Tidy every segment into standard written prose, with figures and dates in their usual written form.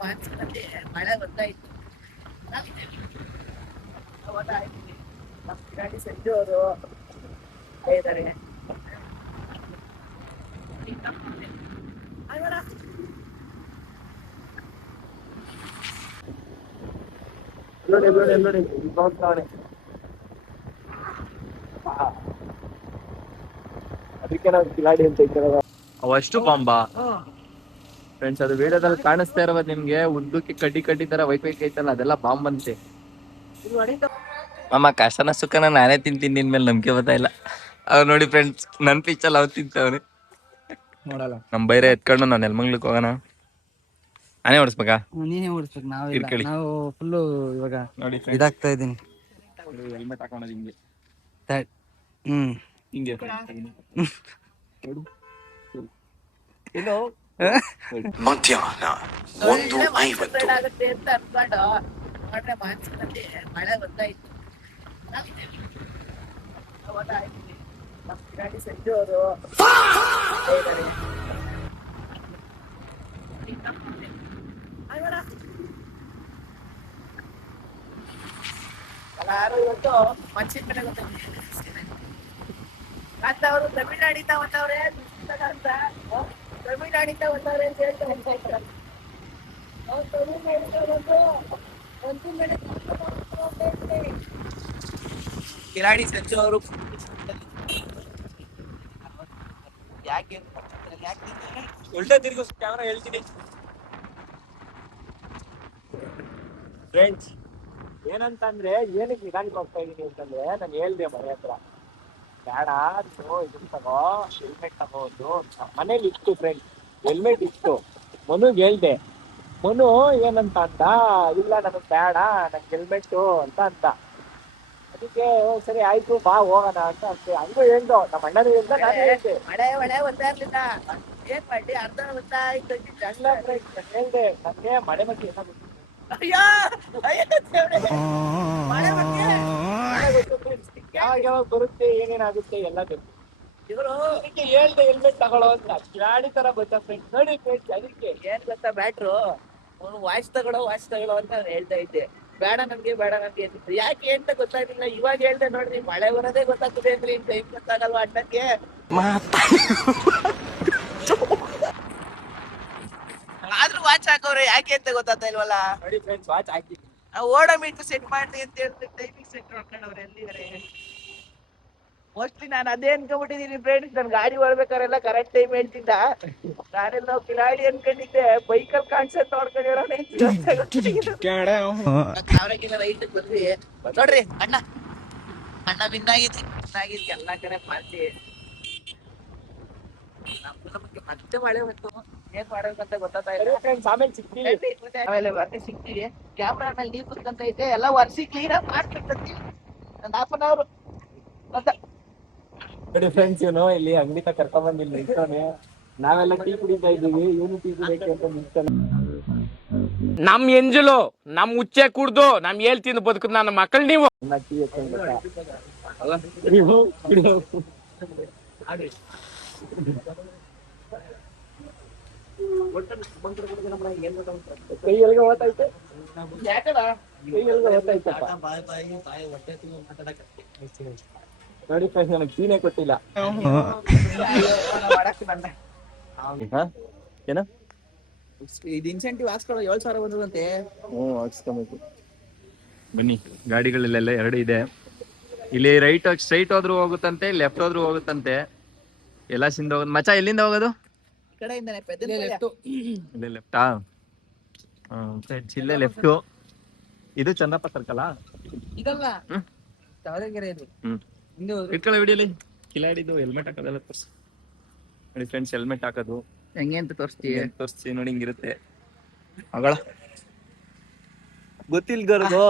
ಮಾನ್ಸೂನಲ್ಲಿ ಮಳೆ ಬರ್ತಾಯಿತ್ತು. ಅವಾಗ ನಮ್ಮ ಗಾಡಿ ಸಂಜು ಅವರು ಇದ್ದಾರೆ. ನೋಡಿ ನೋಡಿ ನೋಡಿ ಅದಕ್ಕೆ ನಾವು ಕಿಲಾಡಿ ಅಂತ ಇಟ್ಟಿರೋದು. ಅವಷ್ಟು ಬಾಂಬಾ ಫ್ರೆಂಡ್ಸ್, ಅದು ವಿಡಿಯೋದಲ್ಲಿ ಕಾಣಿಸ್ತಾ ಇರೋದು ನಿಮ್ಗೆ ಉದ್ದಕ್ಕೆ ಕಡ್ಡಿ ಕಡ್ಡಿ ತರ ವೈಫೈ ಐತಲ್ಲ, ಅದೆಲ್ಲ ಬಾಂಬ್ ಅಂತೆ. ಅಮ್ಮ ಕಷ್ಟನ ಸುಖನ ನಾನೇ ತಿಂತೀನಿ, ನಿನ್ ಮೇಲೆ ನಂಬಿಕೆ ಬರ್ತಾ ಇಲ್ಲ. ಅವ್ ನೋಡಿ ಫ್ರೆಂಡ್ಸ್, ನನ್ ಪಿಚ್ಚಲ್ಲಿ ಅವ್ ತಿಂತವ್ರಿ. ನೋಡಲ್ಲ ನಮ್ ಬೈರೆ ಎತ್ಕೊಂಡು ನಾವ್ ನೆಲ್ಮಂಗ್ಲಕ್ ಹೋಗೋಣ. ನಾನೇ ಓಡಿಸ್ಬೇಕಾ? ನೀನೇ ಓಡಿಸ್ಬೇಕು. ಇರ್ಕೊಳ್ಳಿ. ನಾವು ಫುಲ್ಲು ಇವಾಗ ನೋಡಿ ಇದಾಗ್ತಾ ಇದೀನಿ. ಹೆಲ್ಮೆಟ್ ಹಾಕೋಣದು ಹಿಂಗೆ ಹಿಂಗೆ ಇದು ಮಧ್ಯಾಹ್ನ 1:50 ಆಗುತ್ತೆ ಅಂತ ಅನ್ಕೊಂಡು ನೋಡ್ರೆ ಮಾನ್ಸೂನಲ್ಲಿ ಮಳೆ ಬರ್ತಾಯಿತ್ತು. ಅವಾಗ ನಮ್ಮ ಗಾಡಿ ಸಂಜು ಅವರು ಇದ್ದಾರೆ. ಯಾರು ಇವತ್ತು ಮನ್ಸಿನ ಕಡೆ ಗೊತ್ತಾಗ್ತದೆ ಅಂತ ಅವರು ತಮಿಳ್ನಾಡಿಂದ ಬಂದವ್ರೆ ಅಂತ ತಮಿಳ್ನಾಡಿಂದ ಬಂದವ್ರೆ ಅಂತ ಹೇಳ್ತಾರೆ. ಕಿಲಾಡಿ ಸಂಜು ಅವರು ಯಾಕೆ ಉಲ್ಟಾ ತಿರ್ಗು ಕ್ಯಾಮ್ರಾ ಹೇಳ್ತೀನಿ. ಫ್ರೆಂಡ್ಸ್, ಏನಂತಂದ್ರೆ ಏನಕ್ಕೆ ನಿಧಾನಕ್ಕೆ ಹೋಗ್ತಾ ಇದೀನಿ ಅಂತಂದ್ರೆ, ನಾನು ಹೇಳ್ದೆ ಮನೆ ಹತ್ರ ಬೇಡ ಇದನ್ನ ತಗೋ, ಹೆಲ್ಮೆಟ್ ತಗೋದು ಮನೇಲಿ ಇತ್ತು. ಫ್ರೆಂಡ್ಸ್, ಹೆಲ್ಮೆಟ್ ಇತ್ತು. ಮನುಗ್ ಹೇಳ್ದೆ. ಮನು ಏನಂತ ಅಂದ, ಇಲ್ಲ ನನಗ್ ಬೇಡ, ನನ್ಗೆ ಹೆಲ್ಮೆಟ್ಟು ಅಂತ ಅಂದ. ಅದಕ್ಕೆ ಸರಿ ಆಯ್ತು ಬಾ ಹೋಗೋಣ ಅಂತ ಅಂತೆ. ಹಂಗೂ ಹೇಳ್ದು ನಮ್ಮ ಅಣ್ಣನೂ ಹೇಳ್ದ, ನಾನು ಹೇಳ್ದೆ. ಮಳೆ ಮಳೆ ಬರ್ತಾ ಇರ್ಲಿಲ್ಲ, ಏನ್ ಮಾಡಿ ಅರ್ಧ ಗೊತ್ತಾಯ್ತು. ಹೇಳ್ದೆ ನನ್ಗೆ ಮಳೆ ಬಗ್ಗೆ ಎಲ್ಲ ಗೊತ್ತಿಲ್ಲ. ಯಾವಾಗ ಬರುತ್ತೆ, ಏನೇನಾಗುತ್ತೆ ಎಲ್ಲ ಗೊತ್ತು. ಇವರು ಅದಕ್ಕೆ ಹೇಳ್ದೆ ಹೆಲ್ಮೆಟ್ ತಗೊಳ್ಳೋ ಅಂತ. ಗಾಡಿ ತರ ಗೊತ್ತಾ ಫ್ರೆಂಡ್ಸ್? ನೋಡಿ ಫ್ರೆಂಡ್ಸ್, ಅದಕ್ಕೆ ಏನ್ ಗೊತ್ತಾ ಬ್ಯಾಟ್ರು, ಅವನು ವಾಯ್ಸ್ ತಗೊಳ್ಳೋ ಅಂತ ಅವ್ನು ಹೇಳ್ತಾ ಇದ್ದೆ. ಬೇಡ ನನ್ಗೆ ಅಂತ. ಯಾಕೆ ಅಂತ ಗೊತ್ತಾಗಿಲ್ಲ. ಇವಾಗ ಹೇಳ್ದೆ ನೋಡ್ರಿ, ಮಳೆ ಬರೋದೇ ಗೊತ್ತಾಗ್ತದೆ ಅಂದ್ರೆ ಇನ್ ಟೈಮ್ ಗೊತ್ತಾಗಲ್ವಾ ಅಣ್ಣಕ್ಕೆ? ಆದ್ರೂ ವಾಚ್ ಹಾಕೋರೆ ಯಾಕೆ ಅಂತ ಗೊತ್ತಾಗ್ತಾ ಇಲ್ವಲ್ಲ. ನೋಡಿ ಫ್ರೆಂಡ್ಸ್, ವಾಚ್ ಹಾಕಿ ಓಡೋ ಮೀಟರ್ ಸೆಟ್ ಮಾಡಿ ಅಂತ ಹೇಳ್ತಾರೆ. ಟೈಮಿಂಗ್ ಸೆಟ್ ಮಾಡ್ಕೊಂಡವ್ರೆ ಎಲ್ಲಿದ್ದಾರೆ. ಮೋಸ್ಟ್ಲಿ ನಾನು ಅದೇ ಅನ್ಕೊಂಡ್ಬಿಟ್ಟಿದ್ದೀನಿ ಫ್ರೆಂಡ್ಸ್. ನನ್ ಗಾಡಿ ಬರ್ಬೇಕಾರೆಲ್ಲ ಕರೆಕ್ಟ್ ಟೈಮ್ ಹೇಳ್ತಿದ್ದ. ನಾನೆಲ್ಲ ಕಿಲಾಡಿ ಅನ್ಕೊಂಡಿದ್ದೆ, ಬೈಕಲ್ಲಿ ಕಾಣಿಸತ್ ನೋಡ್ಕೊಂಡಿರೋ ರೈಟ್ ಬಂದ್ವಿ ನೋಡ್ರಿ. ಅಣ್ಣ ಭಿನ್ನಾಗಿದ್ರಿ ಎಲ್ಲಾ ಕಡೆ ಪಾರ್ಟಿ. ಮತ್ತೆ ಮಳೆ ಬಂತು, ಏನ್ ಮಾಡ್ಬೇಕಂತ ಗೊತ್ತಾಗ್ತಾ ಇಲ್ಲ. ಫ್ರೆಂಡ್ಸ್, ಆಮೇಲೆ ಸಿಗ್ತೀವಿ. ಆಮೇಲೆ ಮತ್ತೆ ಸಿಗ್ತೀವಿ. ಕ್ಯಾಮ್ರಾ ಮೇಲೆ ನೀರ್ ಕುತ್ಕೊಂತ ಐತೆ, ಎಲ್ಲ ಒರ್ಸಿ ಕ್ಲೀನ್ ಆಗಿ ಮಾಡ್ತಿರ್ತೀವಿ. ಒಂದ್ ಹಾಫ್ ಅನ್ ಅವರ್ ಅಂತ. ನೋಡಿ ಫ್ರೆಂಡ್ಸ್, ಇವನು ಇಲ್ಲಿ ಅಂಗಡಿ ಕರ್ಕೊಂಡ್ ಬಂದಿಲ್ಲ ನಿಂತಾನೆ. ನಾವೆಲ್ಲ ಟೀ ಕುಡಿತಾ ಇದ್ದೀವಿ, ಇವನು ಟೀ ಕುಡಿಯಕ್ಕೆ ಅಂತ ನಿಂತಾನೆ. ನಮ್ ಎಂಜಲು ನಮ್ ಉಚ್ಚೆ ಕುಡ್ದು ನಮ್ ಹೇಳ್ತೀನಿ ಬದುಕುದು ನನ್ನ ಮಕ್ಕಳು ನೀವು. ಟೀ ಕೈ ಎಲ್ಲಿಗೆ ಹೋಗ್ತೈತೆ, ಕೈ ಎಲ್ಲಿಗೆ ಹೋಗ್ತೈತಪ್ಪ. ನೋಡಿ ಫ್ರೆಂಡ್ಸ್, ನನಗೆ ಟೀನೇ ಕೊಟ್ಟಿಲ್ಲ. ಏನ ಇದು ಇನ್ಸೆಂಟಿವ್ ಹಾಕ್ಸ್ಕೊಳ್ಳೋ 7,000 ಬಂದದಂತೆ. ಹಾಕ್ಸ್ಕೊಬೇಕು. ಬನ್ನಿ, ಗಾಡಿಗಳೆಲ್ಲ ಎರಡು ಇದೆ ಇಲ್ಲಿ. ರೈಟ್ ಸ್ಟ್ರೈಟ್ ಹೋದ್ರು ಹೋಗುತ್ತಂತೆ, ಲೆಫ್ಟ್ ಹೋದ್ರು ಹೋಗುತ್ತಂತೆ. ಎಲ್ಲ ಸಿಂದ ಹೋಗೋದು. ಮಚ್ಚ ಎಲ್ಲಿಂದ ಹೋಗೋದು? ಈ ಕಡೆಯಿಂದನೇ ಇಲ್ಲೇ ಲೆಫ್ಟಾ? ಇಲ್ಲೇ ಲೆಫ್ಟು. ಇದು ಚಂದ್ರಪ್ಪ ಸರ್ಕಲ್. ಇದಲ್ಲ ದಾವಣಗೆರೆ ಇದು. ಇಟ್ಕೊಳ್ಳೋ ವಿಡಿಯೋಲಿ ಕಿಲಾಡಿದು ಹೆಲ್ಮೆಟ್ ಹಾಕೋದೆಲ್ಲ ತೋರಿಸಿ. ನೋಡಿ ಫ್ರೆಂಡ್ಸ್, ಹೆಲ್ಮೆಟ್ ಹಾಕೋದು ಹೆಂಗೆ ಅಂತ ತೋರಿಸ್ತೀವಿ ನೋಡಿ. ಹಿಂಗಿರುತ್ತೆ ಮಗಳ ಗೊತ್ತಿಲ್ಗರ್ದು.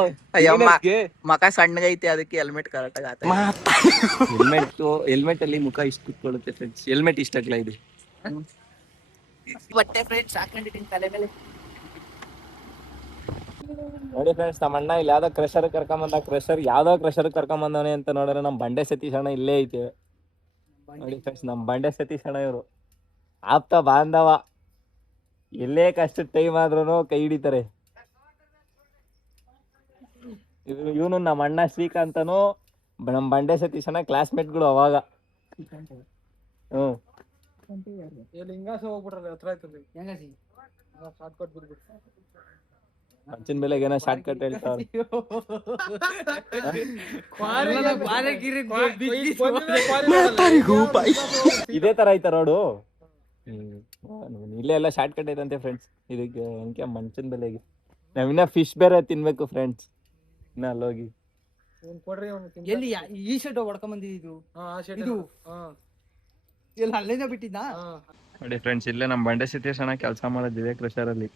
ಮಕ ಸಣ್ಣಗೈತೆ, ಅದಕ್ಕೆ ಹೆಲ್ಮೆಟ್ ಕರೆಕ್ಟ್ ಆಗ. ಹೆಲ್ಮೆಟ್ ಅಲ್ಲಿ ಮುಖ ಇಷ್ಟು ಕುತ್ಕೊಳ್ಳುತ್ತೆ ಫ್ರೆಂಡ್ಸ್. ಹೆಲ್ಮೆಟ್ ಇಷ್ಟಾಗ್ಲಾ ಇದೆ. ಬಟ್ಟೆ ಫ್ರೆಂಡ್ಸ್ ಹಾಕೊಂಡಿದ್ದೀನಿ ತಲೆ ಮೇಲೆ. ನೋಡಿ ಫ್ರೆಂಡ್ಸ್, ನಮ್ಮ ಅಣ್ಣ ಇಲ್ಲಿ ಯಾವ್ದೋ ಕ್ರಷರ್ ಕರ್ಕೊಂಬಂದ. ಯಾವ್ದೋ ಕ್ರಷರ್ ಕರ್ಕೊಂಬಂದವನೆ ಅಂತ ನೋಡಿದ್ರೆ ನಮ್ ಬಂಡೆ ಸತೀಶ್ ಅಣ್ಣ ಇಲ್ಲೇ ಐತೆ. ನೋಡಿ ಫ್ರೆಂಡ್ಸ್, ನಮ್ ಬಂಡೆ ಸತೀಶ್ ಅಣ್ಣ ಇವರು ಆಪ್ತ ಬಾಂಧವ. ಎಲ್ಲೇ ಕಷ್ಟ ಟೈಮ್ ಆದ್ರೂ ಕೈ ಹಿಡಿತಾರೆ. ಇವನು ನಮ್ಮ ಅಣ್ಣ ಶ್ರೀಕಾಂತನು ನಮ್ಮ ಬಂಡೆ ಸತೀಶನ ಕ್ಲಾಸ್ಮೇಟ್ಗಳು ಅವಾಗ. ಮಂಚಿನ ಬೆಲೆಗೆ ಏನೋ ಶಾರ್ಟ್ ಕಟ್ ಹೇಳ್ತಾವ್ರೆ. ಇದೇ ತರ ಐತ ರೋಡು. ಇಲ್ಲೇ ಎಲ್ಲ ಶಾರ್ಟ್ ಕಟ್ ಐತಂತೆ ಫ್ರೆಂಡ್ಸ್. ಇದಕ್ಕೆ ಅಂಕೆ ಮಂಚಿನ ಬೆಲೆಗೆ ನಾವಿನ್ನ ಫಿಶ್ ಬೇರೆ ತಿನ್ಬೇಕು ಫ್ರೆಂಡ್ಸ್. ಇನ್ನ ಅಲ್ಲೋಗಿ ಎಲ್ಲಿ ಈ ಶರ್ಟ್ ಹೊಡ್ಕೊಂಡ್ ಬಂದಿದ್ದು ಇದು ಎಲ್ಲ ಅಲ್ಲೇನ ಬಿಟ್ಟಿದ್ದ. ನೋಡಿ ಫ್ರೆಂಡ್ಸ್, ಇಲ್ಲೇ ನಮ್ಮ ಬಂಡೆ ಸತೀಶ್ ಅಣ್ಣ ಕೆಲಸ ಮಾಡೋದಿದೆ ಕ್ರಷರಲ್ಲಿ.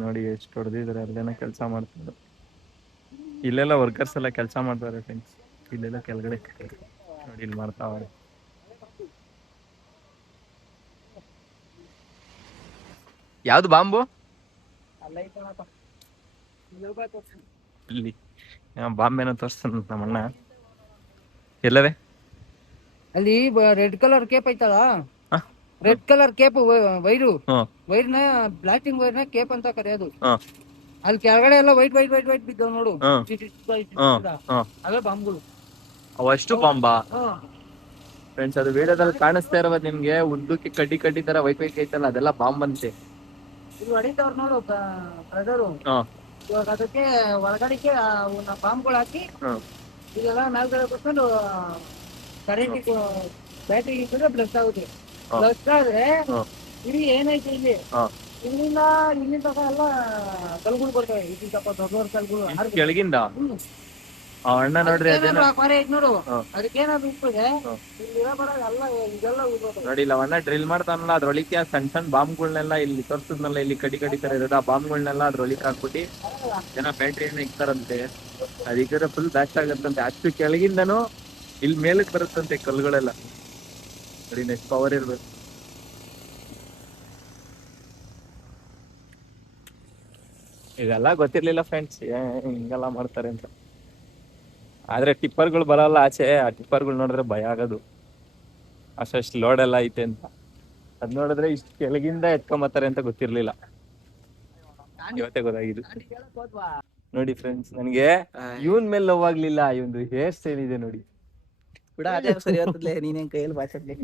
ನೋಡಿ ಎಷ್ಟು ಹೊಡೆದಿದ್ದಾರೆ, ಅಲ್ಲೇನ ಕೆಲಸ ಮಾಡ್ತಾರೆ. ಇಲ್ಲೆಲ್ಲ ವರ್ಕರ್ಸ್ ಎಲ್ಲ ಕೆಲಸ ಮಾಡ್ತಾರೆ ಫ್ರೆಂಡ್ಸ್. ಇಲ್ಲೆಲ್ಲ ಕೆಳಗಡೆ ನೋಡಿ ಇಲ್ಲಿ ಮಾಡ್ತಾವ್ರೆ. ಯಾವ್ದು ಬಾಂಬು ಇಲ್ಲಿ ಬಾಂಬೆನ ತೋರಿಸ್ತಾನ ನಮ್ಮಣ್ಣ. ಎಲ್ಲವೇ ಅಲ್ಲಿ ರೆಡ್ ಕಲರ್ ಕೇಪ್ ಐತಲ್ಲ, ರೆಡ್ ಕಲರ್ ಕೇಪ್ ವೈರು ವೈರ್ನ ಬ್ಲಾಸ್ಟಿಂಗ್ ವೈರ್ನ ಕೇಪ್ ಅಂತ ಕರೆಯೋದು. ಅಲ್ಲಿ ಕೆಳಗಡೆ ಎಲ್ಲ ವೈಟ್ ವೈಟ್ ವೈಟ್ ವೈಟ್ ಬಿದ್ದವ್ ನೋಡು, ಅದೇ ಬಾಂಬ್ಗಳು. ಅವಷ್ಟು ಬಾಂಬಾ ಫ್ರೆಂಡ್ಸ್. ಅದು ವಿಡಿಯೋದಲ್ಲಿ ಕಾಣಿಸ್ತಾ ಇರೋದು ನಿಮ್ಗೆ ಉದ್ದಕ್ಕೆ ಕಡ್ಡಿ ಕಡ್ಡಿ ತರ ವೈಟ್ ವೈಟ್ ಐತಲ್ಲ, ಅದೆಲ್ಲ ಬಾಂಬ್ ಅಂತೆ. ಇದು ಹೊಡಿತವ್ರು ನೋಡು ಬ್ರದರು. ಇವಾಗ ಅದಕ್ಕೆ ಒಳಗಡೆಗೆ ಬಾಂಬ್ಗಳು ಹಾಕಿ ಇದೆಲ್ಲ ಮೇಲ್ಗಡೆ ಕೂತ್ಕೊಂಡು ಕರೆಂಟ್ ಬ್ಯಾಟ್ರಿ ಇದ್ರೆ ಬ್ಲಸ್ಟ್ ಆಗುತ್ತೆ. ಬ್ಲಸ್ಟ್ ಆದ್ರೆ ಇಲ್ಲಿ ಏನೈತೆ ಇಲ್ಲಿ ಇಲ್ಲಿಂದ ತನಕ ಎಲ್ಲ ಕಲ್ಗಳು ಬರ್ತವೆ. ಇಲ್ಲಿ ತಪ್ಪ ದೊಡ್ಡ ದೊಡ್ಡ ಕಲ್ಗಳು ಕೆಳಗಿಂದ ಅಣ್ಣ ನೋಡ್ರಿ ನೋಡು, ಅದಕ್ಕೇನಾದ್ರು ಉಪ್ಪಿದೆ ಇಲ್ಲಿ ಬರೋದು ಎಲ್ಲ ಇದೆಲ್ಲ ನೋಡಿ. ಇಲ್ಲ ಅಣ್ಣ ಡ್ರಿಲ್ ಮಾಡ್ತಾನಲ್ಲ, ಅದ್ರೊಳಿಕೆ ಸಣ್ಣ ಸಣ್ಣ ಬಾಂಬ್ಗಳನ್ನೆಲ್ಲ ಇಲ್ಲಿ ತೋರ್ಸದ್ನಲ್ಲ, ಇಲ್ಲಿ ಕಡಿ ಕಡಿ ತರ ಇರೋದು ಆ ಬಾಂಬ್ಗಳನ್ನೆಲ್ಲ ಅದ್ರೊಳಿಕೆ ಹಾಕ್ಬಿಟ್ಟು ಜನ ಬ್ಯಾಟ್ರಿಯನ್ನ ಇಕ್ತಾರಂತೆ. ಅದಕ್ಕೆ ಫುಲ್ ಬ್ಲಾಸ್ಟ್ ಆಗತ್ತಂತೆ. ಅಷ್ಟು ಕೆಳಗಿಂದನು ಇಲ್ಲಿ ಮೇಲಕ್ಕೆ ಬರುತ್ತಂತೆ ಕಲ್ಲುಗಳೆಲ್ಲ. ನೋಡಿ ನೆಕ್ಸ್ಟ್ ಪವರ್ ಇರ್ಬೇಕು. ಇದೆಲ್ಲ ಗೊತ್ತಿರ್ಲಿಲ್ಲ ಫ್ರೆಂಡ್ಸ್, ಹಿಂಗೆಲ್ಲ ಮಾಡ್ತಾರೆ ಅಂತ. ಆದ್ರೆ ಟಿಪ್ಪರ್ಗಳು ಬರಲ್ಲ ಆಚೆ. ಆ ಟಿಪ್ಪರ್ಗಳು ನೋಡಿದ್ರೆ ಭಯ ಆಗೋದು, ಅಷ್ಟು ಲೋಡ್ ಎಲ್ಲ ಐತೆ ಅಂತ. ಅದ್ ನೋಡಿದ್ರೆ ಇಷ್ಟು ಕೆಳಗಿಂದ ಎತ್ಕೊಂಬತ್ತಾರೆ ಅಂತ ಗೊತ್ತಿರ್ಲಿಲ್ಲ, ಇವತ್ತೇ ಗೊತ್ತಾಗಿದ್ದು. ನೋಡಿ ಫ್ರೆಂಡ್ಸ್, ನನಗೆ ಇವನ್ ಮೇಲೆ ಲವ್ ಆಗ್ಲಿಲ್ಲ, ಇವನ್ ಹೇರ್ ಸ್ಟೈಲ್ ಇದೆ ನೋಡಿ. ಸರಿ ಆಗ್ತದ್ಲೆ, ನೀನೇನ್ ಕೈಯಲ್ಲಿ ಬಾಚಡ್ಲಿ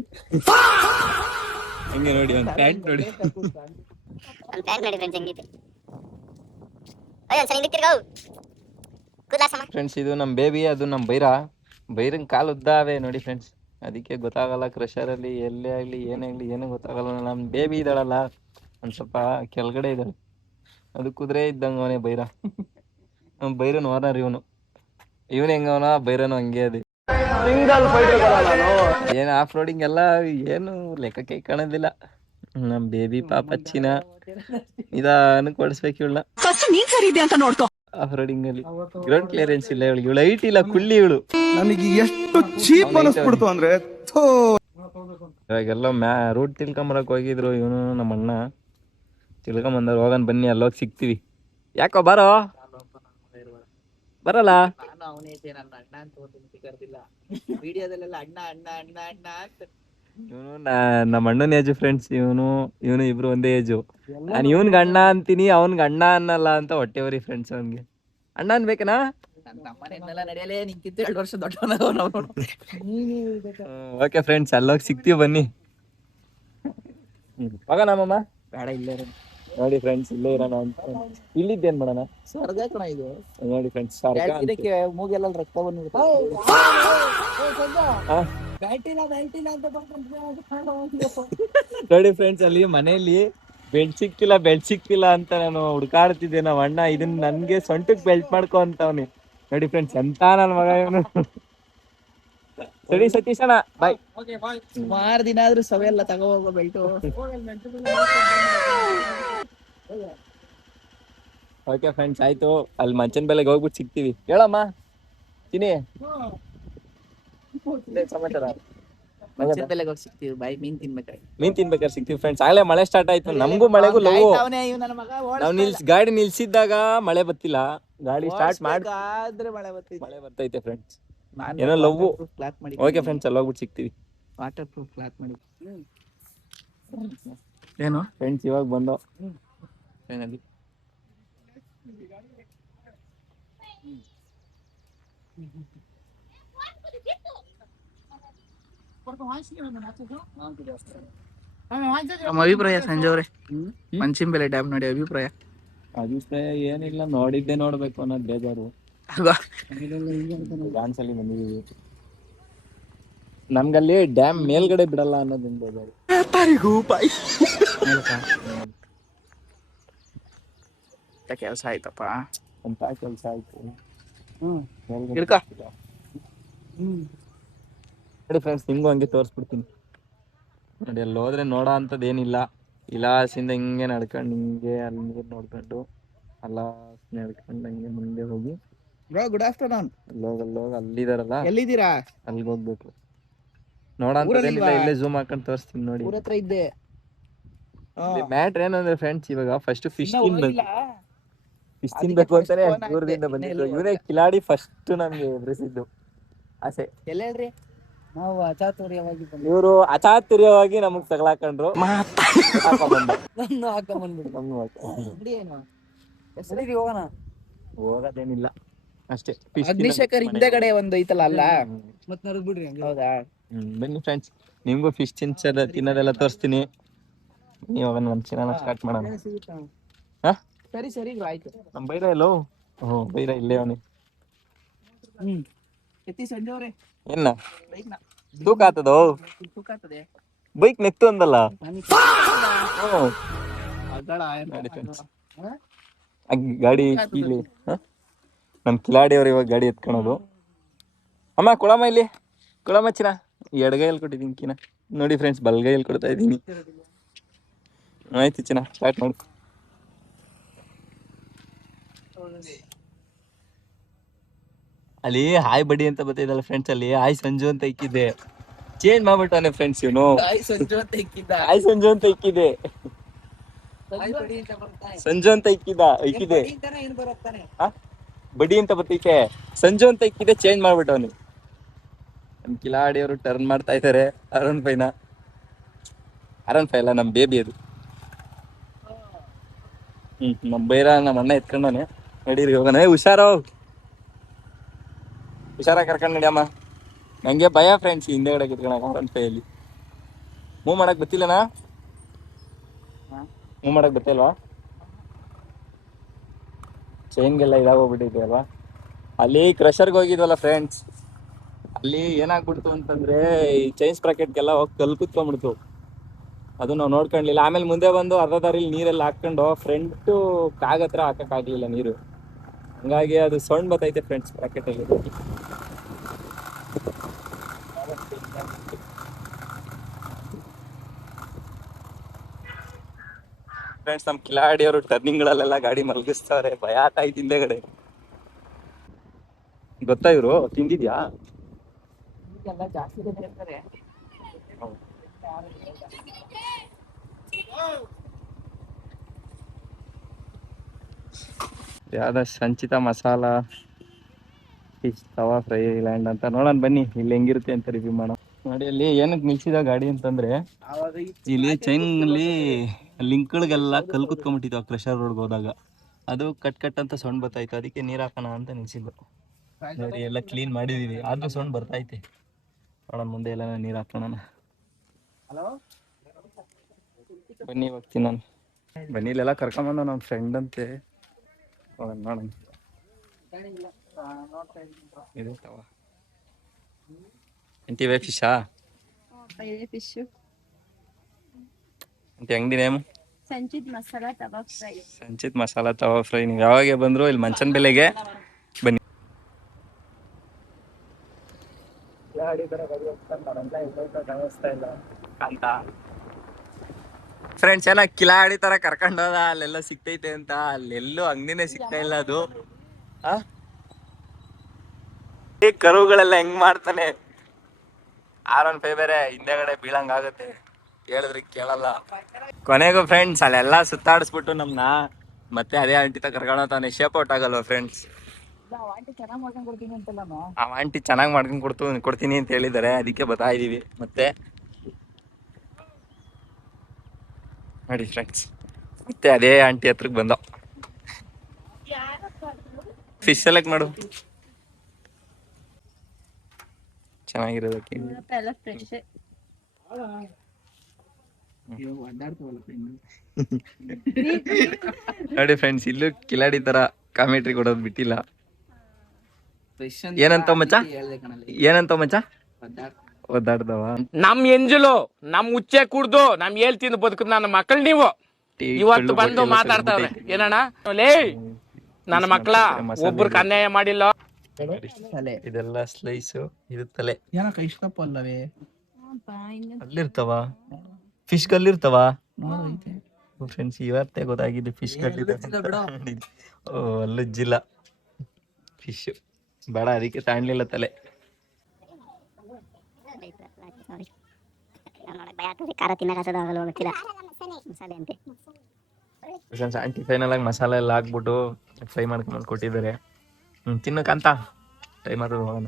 ಹಂಗೆ ನೋಡಿ ಒಂದು ಪ್ಯಾಂಟ್ ನೋಡಿ. ಫ್ರೆಂಡ್ಸ್, ಇದು ನಮ್ಮ ಬೇಬಿ, ಅದು ನಮ್ಮ ಬೈರಂಗ್ ಕಾಲು ಉದ್ದಾವೆ ನೋಡಿ ಫ್ರೆಂಡ್ಸ್. ಅದಕ್ಕೆ ಗೊತ್ತಾಗಲ್ಲ ಕ್ರಷರಲ್ಲಿ ಎಲ್ಲೇ ಆಗ್ಲಿ ಏನೇ ಆಗ್ಲಿ ಏನೂ ಗೊತ್ತಾಗಲ್ಲ. ನಮ್ಮ ಬೇಬಿ ಇದ್ದಾಳಲ್ಲ ಒಂದು ಸ್ವಲ್ಪ ಕೆಳಗಡೆ ಇದ್ದಾಳೆ, ಅದು ಕುದುರೆ ಇದ್ದಂಗ ಅವನೇ ಬೈರನ್ ಓನರ್ ಇವನು ಹೆಂಗವನ ಬೈರನು ಹಂಗೆ ಅದು. ಏನು ಆಫ್ ರೋಡಿಂಗ್ ಎಲ್ಲ ಏನು ಲೆಕ್ಕಕ್ಕೆ ಕಾಣೋದಿಲ್ಲ. ನಮ್ಮ ಬೇಬಿ ಪಾಪಚ್ಚಿನ ನಿಧಾನಕ್ಕೆ ಓಡಿಸ್ಬೇಕು ಇವಳ. ಆಫ್ ರೋಡಿಂಗ್ ಅಲ್ಲಿ ಗ್ರೌಂಡ್ ಕ್ಲಿಯರೆನ್ಸ್ ಇಲ್ಲ ಇವಳಿಗೆ, ಇವಳು ಹೈಟ್ ಇಲ್ಲ, ಕುಳ್ಳಿ ಇವಳು. ನನಗೆ ಎಷ್ಟು ಚೀಪ್ ಅನಿಸ್ಬಿಡ್ತು ಅಂದ್ರೆ, ಇವಾಗೆಲ್ಲ ರೂಟ್ ತಿಳ್ಕೊಂಬರಕ್ ಹೋಗಿದ್ರು ಇವನು ನಮ್ಮ ಅಣ್ಣ. ತಿಳ್ಕೊಂಬಂದವ್ರು, ಹೋಗನ್ ಬನ್ನಿ ಅಲ್ಲೋಗಿ ಸಿಗ್ತೀವಿ. ಯಾಕೋ ಬರೋ ಬರಲ್ಲ. ನಾನು ಅವನೇ ಇದ್ದೆ, ನನ್ನ ಅಣ್ಣ ಅಂತ ಕರ್ದಿಲ್ಲ ವಿಡಿಯೋದಲ್ಲೆಲ್ಲ ಅಣ್ಣ ಅಣ್ಣ ಅಣ್ಣ ಅಣ್ಣ ಅಂತ. ಇವನು ನಮ್ಮ ಅಣ್ಣನ ಏಜು ಫ್ರೆಂಡ್ಸ್. ಇವನು ಇಬ್ರು ಒಂದೇ ಏಜು. ನಾನು ಇವನ್ಗೆ ಅಣ್ಣ ಅಂತೀನಿ, ಅವನ್ಗೆ ಅಣ್ಣ ಅನ್ನಲ್ಲ ಅಂತ ಹೊಟ್ಟೆವರಿ ಫ್ರೆಂಡ್ಸ್. ಅವನ್ಗೆ ಅಣ್ಣ ಅನ್ಬೇಕನಾ? ನನ್ನ ತಮ್ಮನೆಲ್ಲ ನಡೆಯಲೇ, ನಿಂಕಿಂತ 2 ವರ್ಷ ದೊಡ್ಡವನು. ಓಕೆ ಫ್ರೆಂಡ್ಸ್, ಅಲ್ಲೋಗಿ ಸಿಗ್ತೀವಿ ಬನ್ನಿ. ಹೋಗೋಣ ನಮ್ಮಮ್ಮ? ಬೇಡ, ಇಲ್ಲೇ ನೋಡಿ ಫ್ರೆಂಡ್ಸ್, ಇಲ್ಲೇ ಇರೋಣ ಅಂತ. ಇಲ್ಲಿದ್ದೇನ್ ಮಾಡೋಣ? ಸ್ವರ್ಗ ಕಣ ಇದು. ನೋಡಿ ಫ್ರೆಂಡ್ಸ್, ಇದಕ್ಕೆ ಮೂಗೆಲ್ಲ ರಕ್ತ ಬಂದಿರುತ್ತೆ. ನೋಡಿ ಫ್ರೆಂಡ್ಸ್, ಅಲ್ಲಿ ಮನೆಯಲ್ಲಿ ಬೆಲ್ಟ್ ಸಿಕ್ತಿಲ್ಲ ಅಂತ ನಾನು ಹುಡ್ಕಾಡ್ತಿದ್ದೆ. ನಮ್ಮ ಅಣ್ಣ ಇದನ್ನ ನನ್ಗೆ ಸೊಂಟಕ್ಕೆ ಬೆಲ್ಟ್ ಮಾಡ್ಕೊ ಅಂತವ್ನಿ. ನೋಡಿ ಫ್ರೆಂಡ್ಸ್, ಎಂತ ನನ್ನ ಮಗ ಇವನು. ಸರಿ ಸತೀಶ್ ಅಣ್ಣ, ಬಾಯ್. ಸುಮಾರು ದಿನ ಆದ್ರೂ ಸವೆಲ್ಲ ತಗೋಹೋಗೋ ಬೆಲ್ಟು. ಓಕೆ ಫ್ರೆಂಡ್ಸ್, ಆಯ್ತು. ಅಲ್ಲಿ ಮಂಚನ ಬೆಲೆಗೆ ಹೋಗ್ಬಿಟ್ಟು ಸಿಗ್ತೀವಿ. ಹೇಳಮ್ಮ ಚಿನಿ, ಸಮಾಚಾರ? ಬೆಲೆಗೆ ಹೋಗಿ ಸಿಗ್ತೀವಿ. ಬಾಯ್, ಮೀನ್ ತಿನ್ಬೇಕಾದ್ರೆ ಸಿಗ್ತೀವಿ ಫ್ರೆಂಡ್ಸ್. ಆಗ್ಲೇ ಮಳೆ ಸ್ಟಾರ್ಟ್ ಆಯ್ತು. ನಮಗೂ ಮಳೆಗೂ ಲವ್. ನಾವು ಗಾಡಿ ನಿಲ್ಸಿದ್ದಾಗ ಮಳೆ ಬತ್ತಿಲ್ಲ, ಗಾಡಿ ಸ್ಟಾರ್ಟ್ ಮಾಡಿದ್ರೆ ಮಳೆ ಬರ್ತೈತೆ ಫ್ರೆಂಡ್ಸ್. ಏನೋ ಲವ್. ಓಕೆ ಫ್ರೆಂಡ್ಸ್, ಅಲ್ಲಿ ಹೋಗ್ಬಿಟ್ಟು ಸಿಗ್ತೀವಿ. ವಾಟರ್ ಪ್ರೂಫ್ ಕ್ಲಾತ್ ಮಾಡಿ. ಏನು ಫ್ರೆಂಡ್ಸ್ ಇವಾಗ ಬಂದು ಟ್ರೈನಲ್ಲಿ. ನಮ್ಮ ಅಭಿಪ್ರಾಯ ಸಂಜೆ ಅವ್ರೆ ಮಂಚಿಂಬೆಲೆ ಡ್ಯಾಮ್ ನೋಡಿ ಅಭಿಪ್ರಾಯ ಏನಿಲ್ಲ, ನೋಡಿದ್ದೆ ನೋಡ್ಬೇಕು ಅನ್ನೋದು ಬೇಜಾರು. ಅಲ್ವಾ? ಡಾನ್ಸ್ ಅಲ್ಲಿ ಬಂದಿದೀವಿ, ನಮ್ಗಲ್ಲಿ ಡ್ಯಾಮ್ ಮೇಲ್ಗಡೆ ಬಿಡಲ್ಲ ಅನ್ನೋದೊಂದು ಬೇಜಾರು. ಕೆಲಸ ಆಯ್ತಪ್ಪ. ಅಂತ ಕೆಲಸ ಆಯ್ತು. ಇಳ್ಕ. ನೋಡಿ ಫ್ರೆಂಡ್ಸ್, ನಿಮ್ಗೂ ಹಂಗೆ ತೋರಿಸ್ಬಿಡ್ತೀನಿ ನೋಡಿ. ಅಲ್ಲಿ ಹೋದ್ರೆ ನೋಡೋ ಅಂಥದ್ದು ಏನಿಲ್ಲ. ಇಲಾಸಿಂದ ಹಿಂಗೆ ನಡ್ಕೊಂಡು ಹಿಂಗೆ ಅಲ್ಲಿ ನೀರು ನೋಡ್ಕೊಂಡು ಅಲ್ಲ ನಡ್ಕೊಂಡು ಹಂಗೆ ಮುಂದೆ ಹೋಗಿ ಗುಡ್ ಆಫ್ಟರ್ನೂನ್. ಅಲ್ಲೋಗಿ ಅಲ್ಲಿದಾರಲ್ಲ ಎಲ್ಲಿದ್ದೀರಾ? ಅಲ್ಲಿಗೆ ಹೋಗ್ಬೇಕು. ನೋಡೋ ಅಂಥದ್ದೇನಿಲ್ಲ, ಇಲ್ಲೇ ಝೂಮ್ ಹಾಕೊಂಡು ತೋರಿಸ್ತೀನಿ ನೋಡಿ. ಊರ ಹತ್ರ ಇದ್ದೆ. ಮ್ಯಾಟ್ರ್ ಏನಂದ್ರೆ ಫ್ರೆಂಡ್ಸ್, ಇವಾಗ ಫಸ್ಟ್ ಫಿಶ್ ತಿನ್ಬೇಕು. ಫಿಶ್ ತಿನ್ಬೇಕು ಅಂತಾನೆ ದೂರದಿಂದ ಬಂದಿದ್ದು. ಇವರೇ ಕಿಲಾಡಿ ಫಸ್ಟ್ ನಮ್ಗೆ ಎದುರಿಸಿದ್ದು ಆಸೆ. ಎಲ್ಲ ಹೇಳ್ರಿ, ನಾವು ಅಚಾತುರ್ಯವಾಗಿ ಬಂದ್ವಿ. ಇವರು ಅಚಾತುರ್ಯವಾಗಿ ನಮಗ್ ತಗಲಾಕೊಂಡ್ರು. ಹೋಗೋಣ. ಹೋಗೋದೇನಿಲ್ಲ ಅಷ್ಟೇ. ಅಗ್ನಿಶೇಖರ್ ಹಿಂದೆಗಡೆ ಒಂದು ಐತಲ್ಲ ಅಲ್ಲ, ಮತ್ ನಡ್ದ್ ಬಿಡ್ರಿ. ಹೌದಾ? ಬನ್ನಿ ಫ್ರೆಂಡ್ಸ್, ನಿಮ್ಗೂ ಫಿಶ್ ತಿನ್ನೋದೆಲ್ಲ ತೋರಿಸ್ತೀನಿ. ಇವಾಗ ನಮ್ಮ ಚಾನಲ್ ಸ್ಟಾರ್ಟ್ ಮಾಡೋಣ. ಹಾ ಸರಿ ಸರಿ ಆಯ್ತು. ನಮ್ಮ ಬೈರ ಎಲ್ಲೋ? ಬೈರ ಇಲ್ಲೇ ಅವನಿ. ಎತ್ತಿ ಸಂಜೆ ಅವ್ರೆ. ಏನ ಬೈಕ್ ನ ತೂಕ ಆತದೋ? ತೂಕ ಆಗ್ತದೆ. ಬೈಕ್ ನೆಕ್ತು ಅಂದಲ್ಲ. ಗಾಡಿ ಇಲ್ಲಿ ನಮ್ ಕಿಲಾಡಿ ಅವ್ರು ಇವಾಗ ಗಾಡಿ ಎತ್ಕೊಳೋದು. ಅಮ್ಮ ಕೊಳಮ್ಮ ಇಲ್ಲಿ, ಕೊಳಮ್ಮ ಚಿನ್ನ. ಎಡಗೈಯಲ್ಲಿ ಕೊಟ್ಟಿದ್ದೀನಿ ಕಿನ ನೋಡಿ ಫ್ರೆಂಡ್ಸ್, ಬಲ್ಗೈಯಲ್ಲಿ ಕೊಡ್ತಾ ಇದ್ದೀನಿ. ಆಯ್ತು ಚಿನ್ನ, ಸ್ಟಾರ್ಟ್ ಮಾಡು. ಅಲ್ಲಿ ಹಾಯ್ ಬಡಿ ಅಂತ ಬರ್ತಿದ್ದಲ್ಲ ಫ್ರೆಂಡ್ಸ್, ಅಲ್ಲಿ ಹಾಯ್ ಸಂಜು ಅಂತ ಇಕ್ಕಿದ್ದೆ. ಚೇಂಜ್ ಮಾಡ್ಬಿಟ್ಟವನೆ ಫ್ರೆಂಡ್ಸ್ ಇವನು. ಸಂಜು ಅಂತ ಇಕ್ಕಿದ್ದ. ಹಾಯ್ ಸಂಜು ಅಂತ ಇಕ್ಕಿದೆ. ಸಂಜು ಅಂತ ಇಕ್ಕಿದೆ. ಬಡಿ ಅಂತ ಬರ್ತೈತೆ, ಸಂಜು ಅಂತ ಇಕ್ಕಿದೆ. ಚೇಂಜ್ ಮಾಡ್ಬಿಟ್ಟವನು. ನಮ್ ಕಿಲಾಡಿ ಅವರು ಟರ್ನ್ ಮಾಡ್ತಾ ಇದ್ದಾರೆ. R15 ಅಲ್ಲ, ನಮ್ ಬೇಬಿ ಅದು. ನಮ್ ಬೈರ ನಮ್ಮ ಅಣ್ಣ ಎತ್ಕೊಂಡವನೆ. ನಡೀರಿ ಹೋಗೋಣ. ಹುಷಾರಾಗಿ ಕರ್ಕೊಂಡು ನಡಿ ಅಮ್ಮ. ನಂಗೆ ಭಯ ಫ್ರೆಂಡ್ಸ್, ಹಿಂದೆಗಡೆ ಕಿತ್ಕೊಳಕ್ R15 ಅಲ್ಲಿ. ಮೂವ್ ಮಾಡಕ್ ಗೊತ್ತಿಲ್ಲನಾ? ಮೂವ್ ಮಾಡಕ್ ಗೊತ್ತಿಲ್ವಾ? ಚೈನ್ಗೆಲ್ಲ ಇದಾಗೋಗ್ಬಿಟ್ಟಿದೆ ಅಲ್ವಾ? ಅಲ್ಲಿ ಕ್ರಷರ್ಗೆ ಹೋಗಿದ್ವಲ್ಲ ಫ್ರೆಂಡ್ಸ್, ಅಲ್ಲಿ ಏನಾಗ್ಬಿಡ್ತು ಅಂತಂದ್ರೆ ಈ ಚೈನ್ ಸ್ಪ್ರಾಕೆಟ್ಗೆಲ್ಲ ಹೋಗಿ ಕಲ್ಲು ಕುತ್ಕೊಂಡ್ಬಿಡ್ತು. ಅದು ನಾವು ನೋಡ್ಕೊಂಡ್ಲಿಲ್ಲ. ಆಮೇಲೆ ಮುಂದೆ ಬಂದು ಅರ್ಧ ದಾರಿಲಿ ನೀರೆಲ್ಲ ಹಾಕೊಂಡು ಫ್ರಂಟ್ ಕಾಗತ್ರ ಹಾಕಕ್ಕಾಗ್ಲಿಲ್ಲ ನೀರು. ಹಂಗಾಗಿ ಅದು ಸೌಂಡ್ ಬರ್ತೈತೆ ಫ್ರೆಂಡ್ಸ್ ಸ್ಪ್ರಾಕೆಟ್ ಅಲ್ಲಿ. ಫ್ರೆಂಡ್ಸ್, ನಮ್ ಕಿಲಾಡಿ ಅವರು ಟರ್ನಿಂಗ್ಗಳಲ್ಲೆಲ್ಲ ಗಾಡಿ ಮಲಗಿಸ್ತಾರೆ. ಭಯ ಆಯ್ತು ಹಿಂದೆಗಡೆ. ಗೊತ್ತಾ ಇವ್ರು ತಿಂದಿದ್ಯಾ? ಜಾಸ್ತಿ ಇರ್ತಾರೆ. ಯಾವ್ದ ಸಂಚಿತ ಮಸಾಲ ಫಿಶ್ ತವಾ ಫ್ರೈ ಲ್ಯಾಂಡ್ ಅಂತ ನೋಡೋಣ ಬನ್ನಿ, ಇಲ್ಲಿ ಹೆಂಗಿರುತ್ತೆ ಅಂತ ರಿವ್ಯೂ ಮಾಡೋಣ. ನೋಡಿ ಅಲ್ಲಿ ಏನಕ್ಕೆ ನಿಲ್ಸಿದ ಗಾಡಿ ಅಂತಂದ್ರೆ, ಇಲ್ಲಿ ಚೈನ್ ಅಲ್ಲಿ ಲಿಂಕ್ಗಳಿಗೆಲ್ಲ ಕಲ್ ಕುತ್ಕೊಂಡ್ಬಿಟ್ಟಿದ್ವು ಕ್ರಷರ್ ರೋಡ್ಗೆ ಹೋದಾಗ. ಅದು ಕಟ್ ಅಂತ ಸೌಂಡ್ ಬರ್ತಾಯ್ತು. ಅದಕ್ಕೆ ನೀರ್ ಹಾಕೋಣ ಅಂತ ನಿಲ್ಸಿದ್ದು. ನೋಡಿ ಎಲ್ಲ ಕ್ಲೀನ್ ಮಾಡಿದೀವಿ, ಆದ್ರೂ ಸೌಂಡ್ ಬರ್ತೈತೆ. ನೋಡೋಣ ಮುಂದೆ ಎಲ್ಲ ನೀರ್ ಹಾಕೋಣ. ಬನ್ನಿ ಹೋಗ್ತೀನಿ ನಾನು. ಬನ್ನಿ, ಇಲ್ಲೆಲ್ಲ ಕರ್ಕೊಂಬಂದ ನಮ್ಮ ಫ್ರೆಂಡ್ ಅಂತೆ. ನೋಡೋಣ. ಇದು ತವಾ ಎಂಟಿವೇ ಫಿಶಾ? ಅಂಗಡಿ ನೇಮು ಸಂಚಿತ್ ಮಸಾಲಾ ತವಾ ಫ್ರೈ. ಸಂಚಿತ್ ಮಸಾಲಾ ತವಾ ಫ್ರೈ. ನೀವು ಯಾವಾಗ ಬಂದ್ರು ಇಲ್ಲಿ ಮಂಚನ್ ಬೆಲೆಗೆ ಬನ್ನಿ. ಫ್ರೆಂಡ್ಸ್, ಏನ ಕಿಲಾಡಿ ತರ ಕರ್ಕೊಂಡೋದ ಅಲ್ಲೆಲ್ಲ ಸಿಗ್ತೈತೆ ಅಂತ. ಅಲ್ಲೆಲ್ಲೂ ಅಂಗಡಿನೇ ಸಿಗ್ತಾ ಇಲ್ಲ ಅದು. ಈ ಕರುಗಳೆಲ್ಲ ಹೆಂಗ್ ಮಾಡ್ತಾನೆ. R15 ಬೇರೆ ಹಿಂದೆಗಡೆ ಬೀಳಂಗ್ ಆಗುತ್ತೆ, ಹೇಳಿದ್ರೆ ಕೇಳಲ್ಲ. ಕೊನೆಗೂ ಫ್ರೆಂಡ್ಸ್ ಅಲ್ಲೆಲ್ಲ ಸುತ್ತಾಡಿಸ್ಬಿಟ್ಟು ನಮ್ನ ಮತ್ತೆ ಅದೇ ಆಂಟಿ ತ ಕರ್ಕೊಂಡೋಗ್ತಾನೆ. ಶೇಪ್ ಔಟ್ ಆಗಲ್ವಾ ಫ್ರೆಂಡ್ಸ್? ಆ ಆಂಟಿ ಚೆನ್ನಾಗಿ ಮಾಡ್ಕೊಂಡು ಕೊಡ್ತೀನಿ ಅಂತ ಹೇಳಿದ್ದಾರೆ. ಅದಕ್ಕೆ ಬರ್ತಾ ಇದೀವಿ. ಮತ್ತೆ ನೋಡಿ ಫ್ರೆಂಡ್ಸ್, ಮತ್ತೆ ಅದೇ ಆಂಟಿ ಹತ್ರಕ್ಕೆ ಬಂದ. ಫಿಶ್ ಸೆಲೆಕ್ಟ್ ಮಾಡು, ಚೆನ್ನಾಗಿರೋದಕ್ಕೆ. ಎಲ್ಲ ಫ್ರೆಶ್. ನೋಡಿ ಫ್ರೆಂಡ್ಸ್, ಇಲ್ಲೂ ಕಿಲಾಡಿ ತರ ಕಾಮೆಂಟ್ರಿ ಕೊಡೋದು ಬಿಟ್ಟಿಲ್ಲ. ಏನಂತ ಮಚ್ಚ, ಏನಂತ ಮಚ್ಚ ಒದ್ದಾಡ್ದವ. ನಮ್ ಎಂಜಲು ನಮ್ ಉಚ್ಚೆ ಕುಡ್ದು ನಮ್ ಏಳ್ ತಿಂದು ಬದುಕುದ್ ನನ್ನ ಮಕ್ಕಳು ನೀವು ಇವತ್ತು ಬಂದು ಮಾತಾಡ್ತಾವ್ರೆ. ಏನಣ್ಣ ಲೇ ನನ್ನ ಮಕ್ಕಳ ಒಬ್ರಿಗೆ ಅನ್ಯಾಯ ಮಾಡಿಲ್ಲ. ಇದೆಲ್ಲ ಸ್ಲೈಸು, ಇದು ತಲೆ. ಏನಕ್ಕ ಇಷ್ಟಪ್ಪ ಅಲ್ಲವೇ ಅಲ್ಲಿರ್ತಾವ ಫಿಶ್ ಕಲ್ಲಿರ್ತಾವ ಫ್ರೆಂಡ್ಸ್. ಇವತ್ತೇ ಗೊತ್ತಾಗಿದ್ದು ಫಿಶ್ ಕಲ್ಲಿದೆ. ಓ ಅಲ್ಲುಜ್ಜಿಲ್ಲ ಫಿಶ್ ಬೇಡ, ಅದಕ್ಕೆ ತಾಣ್ಲಿಲ್ಲ ತಲೆ. ಆಂಟಿ ಫೈನಲ್ ಆಗಿ ಮಸಾಲೆ ಎಲ್ಲ ಹಾಕ್ಬಿಟ್ಟು ಫ್ರೈ ಮಾಡ್ಕೊಂಡ್ ಕೊಟ್ಟಿದ್ದಾರೆ. ತಿನ್ನಕ್ಕಂತ ಟೈಮ್ ಆದ ಹೋಗೋಣ.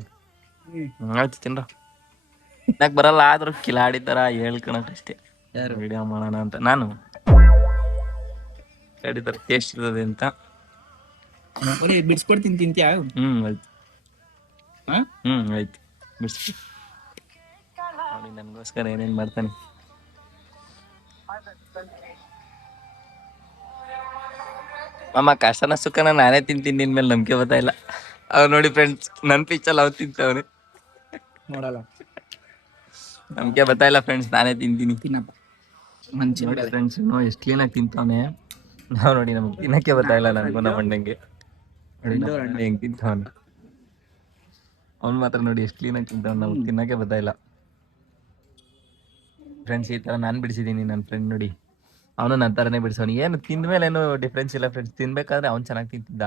ಆಯ್ತು ತಿನ್ರ. ತಿನ್ನಕ್ ಬರಲ್ಲ, ಆದ್ರೂ ಕಿಲಾಡಿ ತರ ಹೇಳ್ಕೊಳಕಷ್ಟೇ ವಿಡಿಯೋ ಮಾಡೋಣ ಅಂತ. ನಾನು ಕಿಲಾಡಿ ತರ ಟೇಸ್ಟ್ ಇರ್ತದೆ ಅಂತ ಬಿಡ್ಸ್ಕೊಡ್ತೀನಿ, ತಿಂತ್ಯಾ? ಆಯ್ತು. ಆಯ್ತು ಬಿಡ್ಸ್ಕೊ ನೋಡಿ, ನನ್ಗೋಸ್ಕರ ಏನೇನ್ ಮಾಡ್ತಾನೆ. ಮಾಮ ಕಷ್ಟನ ಸುಖನ ನಾನೇ ತಿಂತೀನಿ, ನಿನ್ ಮೇಲೆ ನಂಬಿಕೆ ಬರ್ತಾ ಇಲ್ಲ. ಅವ್ ನೋಡಿ ಫ್ರೆಂಡ್ಸ್, ನನ್ ಪಿಚ್ಚಲ್ಲಿ ಅವ್ ತಿಂತವ್ನೆ. ನೋಡಲ್ಲ, ನಂಬಿಕೆ ಬರ್ತಾ ಇಲ್ಲ ಫ್ರೆಂಡ್ಸ್, ನಾನೇ ತಿಂತೀನಿ. ತಿನ್ನಪ್ಪ ನೋಡಿ ಫ್ರೆಂಡ್ಸ್, ಎಷ್ಟು ಕ್ಲೀನಾಗಿ ತಿಂತವನೆ. ನಾವು ನೋಡಿ ನಮ್ಗೆ ತಿನ್ನಕ್ಕೆ ಬರ್ತಾ ಇಲ್ಲ. ನನಗೂ ನಮ್ಮ ಅಣ್ಣಂಗೆ ನೋಡಿ ಹೆಂಗ್ ತಿಂತವನೆ. ಅವ್ನು ಮಾತ್ರ ನೋಡಿ ಎಷ್ಟು ಕ್ಲೀನಾಗಿ ತಿಂತವನು, ನಮ್ಗೆ ತಿನ್ನಕ್ಕೆ ಬರ್ತಾ ಇಲ್ಲ ಫ್ರೆಂಡ್ಸ್. ಈ ತರ ನಾನು ಬಿಡಿಸಿದ್ದೀನಿ ನನ್ನ ಫ್ರೆಂಡ್ ನೋಡಿ, ಅವನು ನನ್ನ ಥರನೇ ಬಿಡಿಸೋನು. ಏನು ತಿಂದ್ಮೇಲೆ ಏನು ಡಿಫ್ರೆನ್ಸ್ ಇಲ್ಲ ಫ್ರೆಂಡ್ಸ್. ತಿನ್ಬೇಕಾದ್ರೆ ಅವ್ನು ಚೆನ್ನಾಗಿ ತಿಂತಿದ್ದ,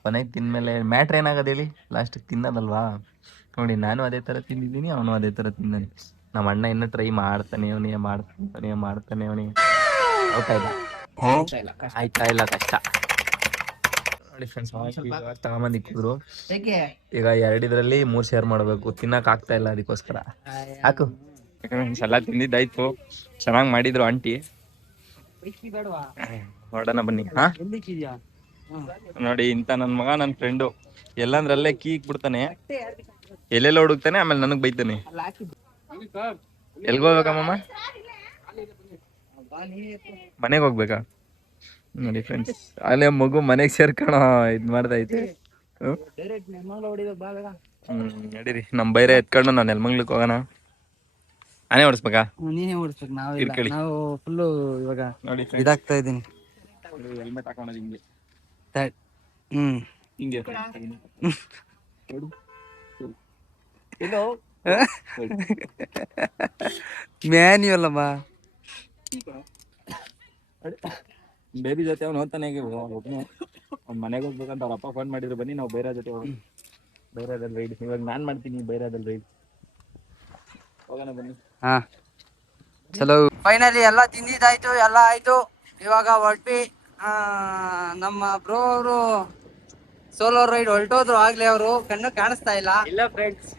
ಕೊನೆಗೆ ತಿಂದ್ಮೇಲೆ ಮ್ಯಾಟ್ರ್ ಏನಾಗೋದು ಹೇಳಿ, ಲಾಸ್ಟಿಗೆ ತಿನ್ನೋದಲ್ವಾ. ನೋಡಿ ನಾನು ಅದೇ ಥರ ತಿಂದಿದ್ದೀನಿ, ಅವನು ಅದೇ ಥರ ತಿಂದಾನೆ. ನಮ್ಮ ಅಣ್ಣ ಇನ್ನೂ ಟ್ರೈ ಮಾಡ್ತಾನೆ ಅವನಿಗೆ ಆಯ್ತಾ ಇಲ್ಲ ಕಷ್ಟ. ನೋಡಿ ಫ್ರೆಂಡ್ಸ್, ತಗೊಂಬಂದಿಕ್ಕಿದ್ರು. ಈಗ 2 ಇದ್ರಲ್ಲಿ 3 ಶೇರ್ ಮಾಡಬೇಕು. ತಿನ್ನಕ್ ಆಗ್ತಾ ಇಲ್ಲ, ಅದಕ್ಕೋಸ್ಕರ ಹಾಕು. ಎಲ್ಲ ತಿಂದಿದ್ದಾಯ್ತು, ಚೆನ್ನಾಗಿ ಮಾಡಿದ್ರು ಆಂಟಿ. ನೋಡೋಣ ಬನ್ನಿ. ನೋಡಿ ಇಂತ ನನ್ ಮಗ, ನನ್ನ ಫ್ರೆಂಡು ಎಲ್ಲಂದ್ರಲ್ಲೇ ಕೀ ಇಕ್ಬಿಡ್ತಾನೆ, ಎಲ್ಲೆಲ್ಲ ಹುಡುಕ್ತಾನೆ, ಆಮೇಲೆ ನನಗ್ ಬೈತಾನೆ. ಎಲ್ಗೋಗ್ಬೇಕಮ್ಮ? ಮನೆಗೆ ಹೋಗ್ಬೇಕಾ? ನೋಡಿ ಫ್ರೆಂಡ್ಸ್, ಅಲ್ಲೇ ಮಗು ಮನೆಗೆ ಸೇರ್ಕೊಳ ಇದ್ ಮಾಡ್ದೈತೆ. ನಡೀರಿ, ನಮ್ ಬೈರೆ ಎತ್ಕೊಂಡು ನಾನು ನೆಲಮಂಗ್ಲಕ್ಕೆ ಹೋಗೋಣ. ನಾನೇ ಓಡಿಸ್ಬೇಕಾ? ನೀನೇ ಓಡಿಸ್ಬೇಕು, ಇರ್ಕೊಳ್ಳಿ. ನಾವು ಫುಲ್ಲು ಇವಾಗ ನೋಡಿ ಇದಾಗ್ತಾ ಇದ್ದೀನಿ. ಹೆಲ್ಮೆಟ್ ಹಾಕೋಣದು ಹಿಂಗೆ ಹಿಂಗೆ ಮ್ಯಾನ್ಯುವಲ್ ಅಮ್ಮ. ಬೇಬಿ ಜೊತೆ ಅವ್ನು ಹೋಗ್ತಾನೆ, ಒಬ್ಬನು ಅವ್ನು ಮನೆಗೆ ಹೋಗ್ಬೇಕಂತ ಅವ್ರ ಅಪ್ಪ ಫೋನ್ ಮಾಡಿದ್ರು, ಬನ್ನಿ ನಾವು ಬೈರಾ ಜೊತೆ ಹೋಗೋಣ. ಬೈರಾದಲ್ಲಿ ರೈಡ್ ಇವಾಗ ನಾನು ಮಾಡ್ತೀನಿ, ಬೈರಾದಲ್ಲಿ ರೈಡ್ ಹೋಗೋಣ ಬನ್ನಿ. ಹಾ ಚಲೋ. ಫೈನಲಿ ಎಲ್ಲ ತಿಂದಿದ್ದಾಯ್ತು, ಎಲ್ಲ ಆಯ್ತು. ಇವಾಗ ಹೊರಟ್ವಿ. ನಮ್ಮ ಬ್ರೋ ಅವರು ಸೋಲೋ ರೈಡ್ ಹೊರಟೋದ್ರು ಆಗ್ಲೇ. ಅವರು ಕಣ್ಣು ಕಾಣಿಸ್ತಾ ಇಲ್ಲ. ಇಲ್ಲ ಫ್ರೆಂಡ್ಸ್,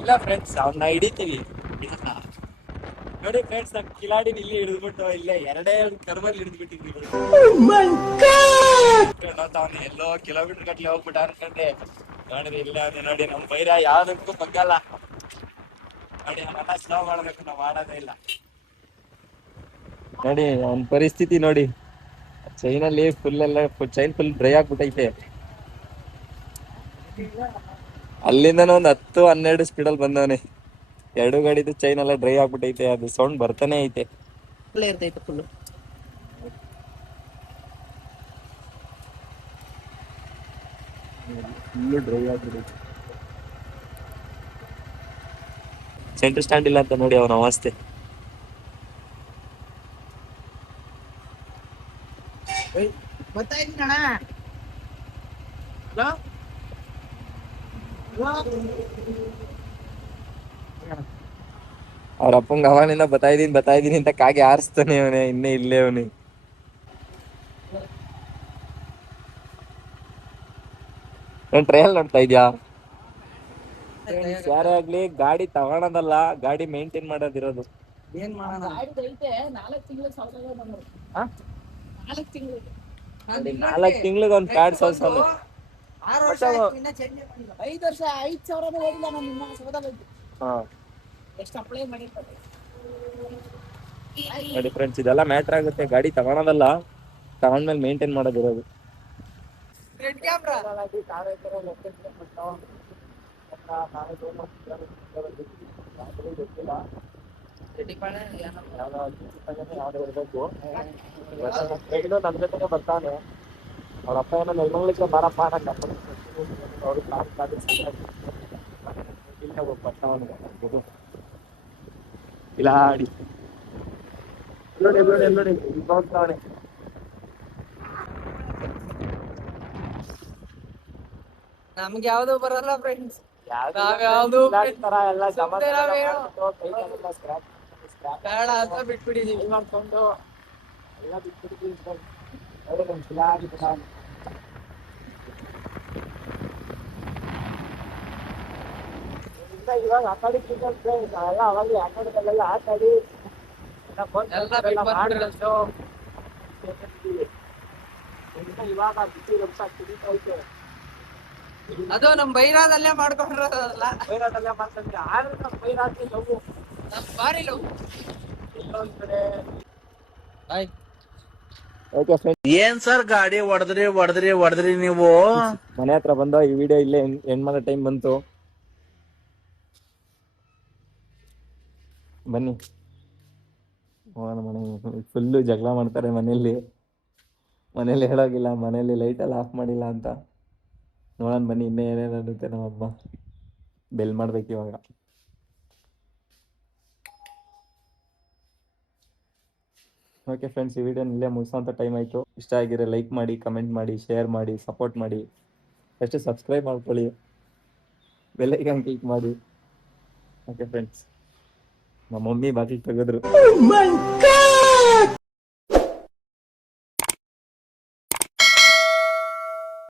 ಇಲ್ಲ ಫ್ರೆಂಡ್ಸ್, ಅವ್ನ ಹಿಡಿತೀವಿ. ನೋಡಿ ಫ್ರೆಂಡ್ಸ್, ನಮ್ಮ ಕಿಲಾಡಿ ಇಲ್ಲಿ ಹಿಡಿದ್ಬಿಟ್ಟು ಇಲ್ಲೇ 2 ಕರ್ಮಲ್ಲಿ ಹಿಡಿದ್ಬಿಟ್ಟಿದ್ವಿ. ಅವ್ನು ಎಲ್ಲೋ ಕಿಲೋಮೀಟರ್ ಗಟ್ಲೆ ಹೋಗ್ಬಿಟ್ಟ ಅನ್ಕೊಂಡೆ. ನೋಡಿದ್ರೆ ಇಲ್ಲ ನೋಡಿ, ನಮ್ಮ ಬೈರ ಯಾವ್ದಕ್ಕೂ ಬಗ್ಗಲ್ಲ. ನೋಡಿ ಅವನ್ನೆಲ್ಲ ಸ್ಲೋ ಮಾಡ್ಬೇಕು, ನಾವು ಮಾಡೋದೇ ಇಲ್ಲ. ನೋಡಿ ಅವನ ಪರಿಸ್ಥಿತಿ ನೋಡಿ, ಚೈನಲ್ಲಿ ಚೈನ್ ಫುಲ್ ಡ್ರೈ ಆಗ್ಬಿಟ್ಟೈತೆ. ಅಲ್ಲಿಂದನೂ ಒಂದು 10-12 ಸ್ಪೀಡಲ್ಲಿ ಬಂದವನೆ. 2 ಗಾಡಿದು ಚೈನ್ ಎಲ್ಲ ಡ್ರೈ ಆಗ್ಬಿಟ್ಟೈತೆ, ಅದು ಸೌಂಡ್ ಬರ್ತಾನೆ ಐತೆ. ಇರ್ತೈತೆ ಫುಲ್. ಡ್ರೈ ಆಗ್ಬಿಟ್ಟೈತೆ. ಸೆಂಟರ್ ಸ್ಟ್ಯಾಂಡ್ ಇಲ್ಲ ಅಂತ ನೋಡಿ ಅವನ ಅವಸ್ಥೆ. ಅವ್ರ ಅಪ್ಪಂಗ ಅವನಿಂದ ಬತ್ತಾ ಇದೀನಿ ಅಂತ ಕಾಗೆ ಆರಿಸ್ತಾನೆ ಅವನೇ, ಇನ್ನೇ ಇಲ್ಲೇ ಅವನಿ. ಟ್ರಯಲ್ ನೋಡ್ತಾ ಇದ್ಯಾ? ಯಾರೇ ಆಗ್ಲಿ ಗಾಡಿ ತಗೊಳೋದಲ್ಲ, ಗಾಡಿ ಮೇಂಟೈನ್ ಮಾಡೋದಿರೋದು. ಏನ್ ಮಾಡೋಣ? ಐತೆ 4 ತಿಂಗಳು ಸಾಕಾಗ ಬಂದ್ರು. ಆ? 4 ತಿಂಗಳು. ನಾನ್ 4 ತಿಂಗ್ಳಿಗೆ ಒಂದು ಪ್ಯಾಡ್ ಬಂದು ಸೋಸೋನು. 6 ವರ್ಷ ಮತ್ತೆ ಆಯ್ತು, ಇನ್ನ ಚೇಂಜ್ ಮಾಡಿಲ್ಲ. 5 ವರ್ಷ 5,000 ಓದಿಲ್ಲ ನಾನು ನಿಮ್ಮ ಸೌದ ಬಂದು. ಹಾ ಎಷ್ಟು ಅಪ್ಲೈ ಮಾಡಿರ್ತಾರೆ. ನೋಡಿ ಫ್ರೆಂಡ್ಸ್, ಇದೆಲ್ಲ ಮ್ಯಾಟ್ರ್ ಆಗುತ್ತೆ. ಗಾಡಿ ತಗೊಳೋದಲ್ಲ, ತಗೊಂಡ್ಮೇಲೆ ಮೇಂಟೈನ್ ಮಾಡೋದಿರೋದು. ರೆಡ್ ಕ್ಯಾಮ್ರಾ ನಮ್ ಜೊತೆಗೆ ಬರ್ತಾನೆ. ಅವ್ರ ಅಪ್ಪ ಏನೋ ನೆಲಮಂಗ್ಲಕ್ಕೆ ಬಾರಪ್ಪ ಇಲ್ಲ ಆಡಿ ನೋಡಿ ಹೋಗ್ತಾವನೆ. ನಮ್ಗೆ ಯಾವ್ದು ಬರಲ್ಲ ಫ್ರೆಂಡ್ಸ್. ಯಾವ್ದು ತರ ಎಲ್ಲ ಸುಮ್ನೆ ನಾವೇನೋ ಸ್ಕ್ರಾಚ್ ಬೇಡ ಅಂತ ಬಿಟ್ಬಿಟ್ಟಿದೀವಿ. ಮಾಡ್ಕೊಂಡು ಎಲ್ಲ ಬಿಟ್ಬಿಟ್ಟಿದ್ದೀವಿ friends. ನೋಡಿ ನಮ್ ಕಿಲಾಡಿ ಬಿಡಾನೆ. ಇವಾಗ ಆಟಾಡಿ ಎಲ್ಲ ಅವಾಗಲೇ ಆಟಾಡೋದಲ್ಲೆಲ್ಲ ಆಟಾಡಿ ಎಲ್ಲ ಬಿಟ್ಟು ಮಾಡಿರೋದು. ಇವಾಗ ಬಿಸಿ ರಕ್ಷ ಕುಡಿತೈತೆ. ಅದು ನಮ್ ಬೈರಾದಲ್ಲೇ ಮಾಡ್ಕೊಂಡಿರೋದಲ್ಲ, ಬೈರಾಟಲ್ಲೇ ಮಾಡ್ತಾರೆ. ಆದ್ರೆ ನಮ್ಮ ಬೈರಾಟಿ ಲವ್ ನಮ್ ಬಾರಿ ಲವ್. ಇನ್ನೊಂದ್ ಕಡೆ ಏನ್ ಸರ್ ಗಾಡಿ ಹೊಡೆದ್ರಿ ನೀವು? ಮನೆ ಹತ್ರ ಬಂದ ಈ ವಿಡಿಯೋ ಇಲ್ಲೇ ಎಂಡ್ ಮಾಡೋ ಟೈಮ್ ಬಂತು. ಬನ್ನಿ ಹೋಗೋಣ ಮನೆ. ಫುಲ್ಲು ಜಗಳ ಮಾಡ್ತಾರೆ ಮನೇಲಿ ಹೇಳೋಗಿಲ್ಲ, ಮನೇಲಿ ಲೈಟೆಲ್ಲ ಆಫ್ ಮಾಡಿಲ್ಲ ಅಂತ. ನೋಡೋಣ ಬನ್ನಿ ಇನ್ನೇ ಏನೇನಾಗುತ್ತೆ. ನಮ್ಮಮ್ಮ ಬೆಲ್ ಮಾಡ್ಬೇಕು ಇವಾಗ. ಓಕೆ ಫ್ರೆಂಡ್ಸ್, ಈ ವಿಡಿಯೋನ ಇಲ್ಲೇ ಮುಗಿಸೋಂಥ ಟೈಮ್ ಆಯಿತು. ಇಷ್ಟ ಆಗಿರೋ ಲೈಕ್ ಮಾಡಿ, ಕಮೆಂಟ್ ಮಾಡಿ, ಶೇರ್ ಮಾಡಿ, ಸಪೋರ್ಟ್ ಮಾಡಿ. ಅಷ್ಟೇ ಸಬ್ಸ್ಕ್ರೈಬ್ ಮಾಡ್ಕೊಳ್ಳಿ, ಬೆಲ್ ಐಕಾನ್ ಕ್ಲಿಕ್ ಮಾಡಿ. ಓಕೆ ಫ್ರೆಂಡ್ಸ್, ನಮ್ಮ ಮಮ್ಮಿ ಬಾಗಿಲು ತೆಗೆದ್ರು.